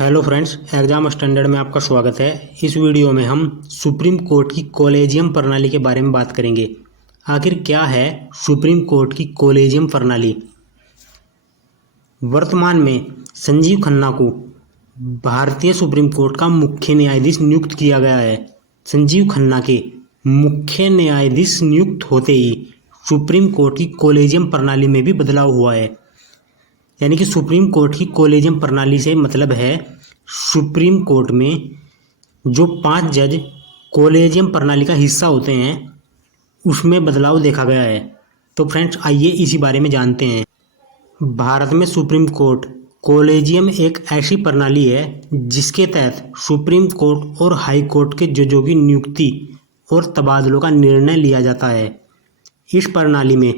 Hello friends, exam standard में आपका स्वागत है। इस वीडियो में हम सुप्रीम कोर्ट की कॉलेजियम प्रणाली के बारे में बात करेंगे। आखिर क्या है सुप्रीम कोर्ट की कॉलेजियम प्रणाली। वर्तमान में संजीव खन्ना को भारतीय सुप्रीम कोर्ट का मुख्य न्यायाधीश नियुक्त किया गया है। संजीव खन्ना के मुख्य न्यायाधीश नियुक्त होते ही सुप्रीम कोर्ट की कॉलेजियम प्रणाली में भी बदलाव हुआ है। यानी कि सुप्रीम कोर्ट की कॉलेजियम प्रणाली से मतलब है सुप्रीम कोर्ट में जो 5 जज कॉलेजियम प्रणाली का हिस्सा होते हैं उसमें बदलाव देखा गया है। तो फ्रेंड्स, आइए इसी बारे में जानते हैं। भारत में सुप्रीम कोर्ट कॉलेजियम एक ऐसी प्रणाली है जिसके तहत सुप्रीम कोर्ट और हाई कोर्ट के जजों की नियुक्ति और तबादलों का निर्णय लिया जाता है। इस प्रणाली में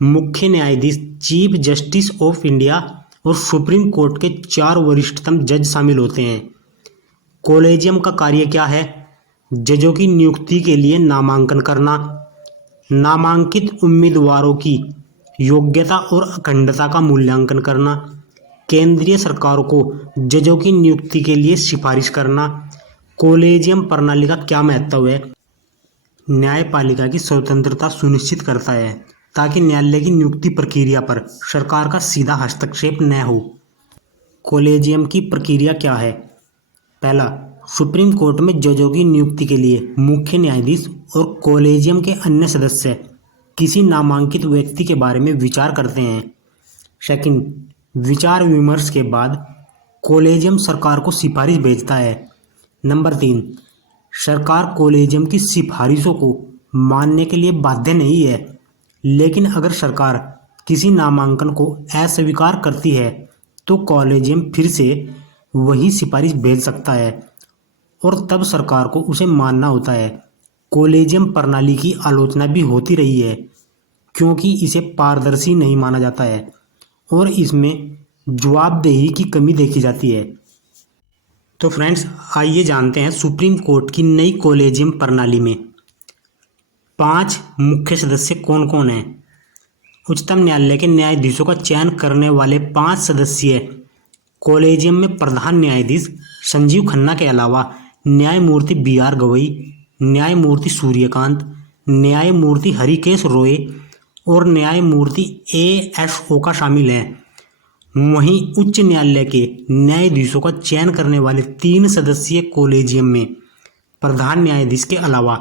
मुख्य न्यायाधीश, चीफ जस्टिस ऑफ इंडिया और सुप्रीम कोर्ट के 4 वरिष्ठतम जज शामिल होते हैं। कॉलेजियम का कार्य क्या है? जजों की नियुक्ति के लिए नामांकन करना, नामांकित उम्मीदवारों की योग्यता और अखंडता का मूल्यांकन करना, केंद्रीय सरकार को जजों की नियुक्ति के लिए सिफारिश करना। कॉलेजियम प्रणाली का क्या महत्व है? न्यायपालिका की स्वतंत्रता सुनिश्चित करता है ताकि न्यायालय की नियुक्ति प्रक्रिया पर सरकार का सीधा हस्तक्षेप न हो। कॉलेजियम की प्रक्रिया क्या है? पहला, सुप्रीम कोर्ट में जजों की नियुक्ति के लिए मुख्य न्यायाधीश और कॉलेजियम के अन्य सदस्य किसी नामांकित व्यक्ति के बारे में विचार करते हैं। सेकंड, विचार विमर्श के बाद कॉलेजियम सरकार को सिफारिश भेजता है। नंबर 3, सरकार कॉलेजियम की सिफारिशों को मानने के लिए बाध्य नहीं है, लेकिन अगर सरकार किसी नामांकन को अस्वीकार करती है तो कॉलेजियम फिर से वही सिफारिश भेज सकता है और तब सरकार को उसे मानना होता है। कॉलेजियम प्रणाली की आलोचना भी होती रही है क्योंकि इसे पारदर्शी नहीं माना जाता है और इसमें जवाबदेही की कमी देखी जाती है। तो फ्रेंड्स, आइए जानते हैं सुप्रीम कोर्ट की नई कॉलेजियम प्रणाली में 5 मुख्य सदस्य कौन कौन हैं। उच्चतम न्यायालय के न्यायाधीशों का चयन करने वाले 5 सदस्यीय कॉलेजियम में प्रधान न्यायाधीश संजीव खन्ना के अलावा न्यायमूर्ति BR गवई, न्यायमूर्ति सूर्यकांत, न्यायमूर्ति हरिकेश रोय और न्यायमूर्ति AS ओका शामिल हैं। वहीं उच्च न्यायालय के न्यायाधीशों का चयन करने वाले 3 सदस्यीय कॉलेजियम में प्रधान न्यायाधीश के अलावा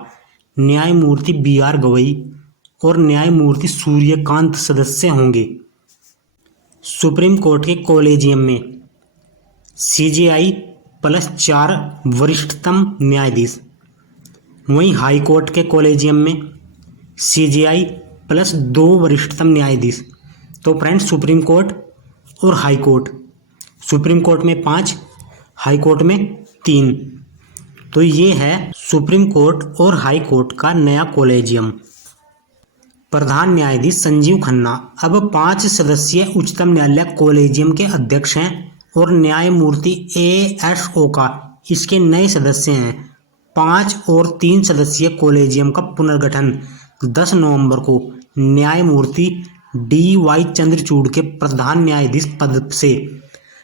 न्यायमूर्ति BR गवई और न्यायमूर्ति सूर्यकांत सदस्य होंगे। सुप्रीम कोर्ट के कॉलेजियम में CJI प्लस 4 वरिष्ठतम न्यायाधीश। वहीं हाई कोर्ट के कॉलेजियम में CJI प्लस 2 वरिष्ठतम न्यायाधीश। तो फ्रेंड्स, सुप्रीम कोर्ट और हाई कोर्ट, सुप्रीम कोर्ट में 5, हाई कोर्ट में 3। तो ये है सुप्रीम कोर्ट और हाई कोर्ट का नया कॉलेजियम। प्रधान न्यायाधीश संजीव खन्ना अब 5 सदस्यीय उच्चतम न्यायालय कॉलेजियम के अध्यक्ष हैं और न्यायमूर्ति AS ओका इसके नए सदस्य हैं। 5 और 3 सदस्यीय कॉलेजियम का पुनर्गठन 10 नवंबर को न्यायमूर्ति DY चंद्रचूड़ के प्रधान न्यायाधीश पद से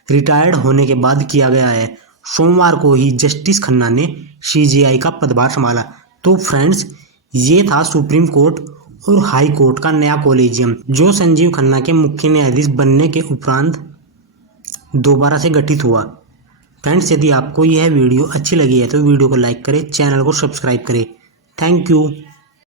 रिटायर्ड होने के बाद किया गया है। सोमवार को ही जस्टिस खन्ना ने CJI का पदभार संभाला। तो फ्रेंड्स, ये था सुप्रीम कोर्ट और हाई कोर्ट का नया कॉलेजियम जो संजीव खन्ना के मुख्य न्यायाधीश बनने के उपरांत दोबारा से गठित हुआ। फ्रेंड्स, यदि आपको यह वीडियो अच्छी लगी है तो वीडियो को लाइक करें, चैनल को सब्सक्राइब करें। Thank you.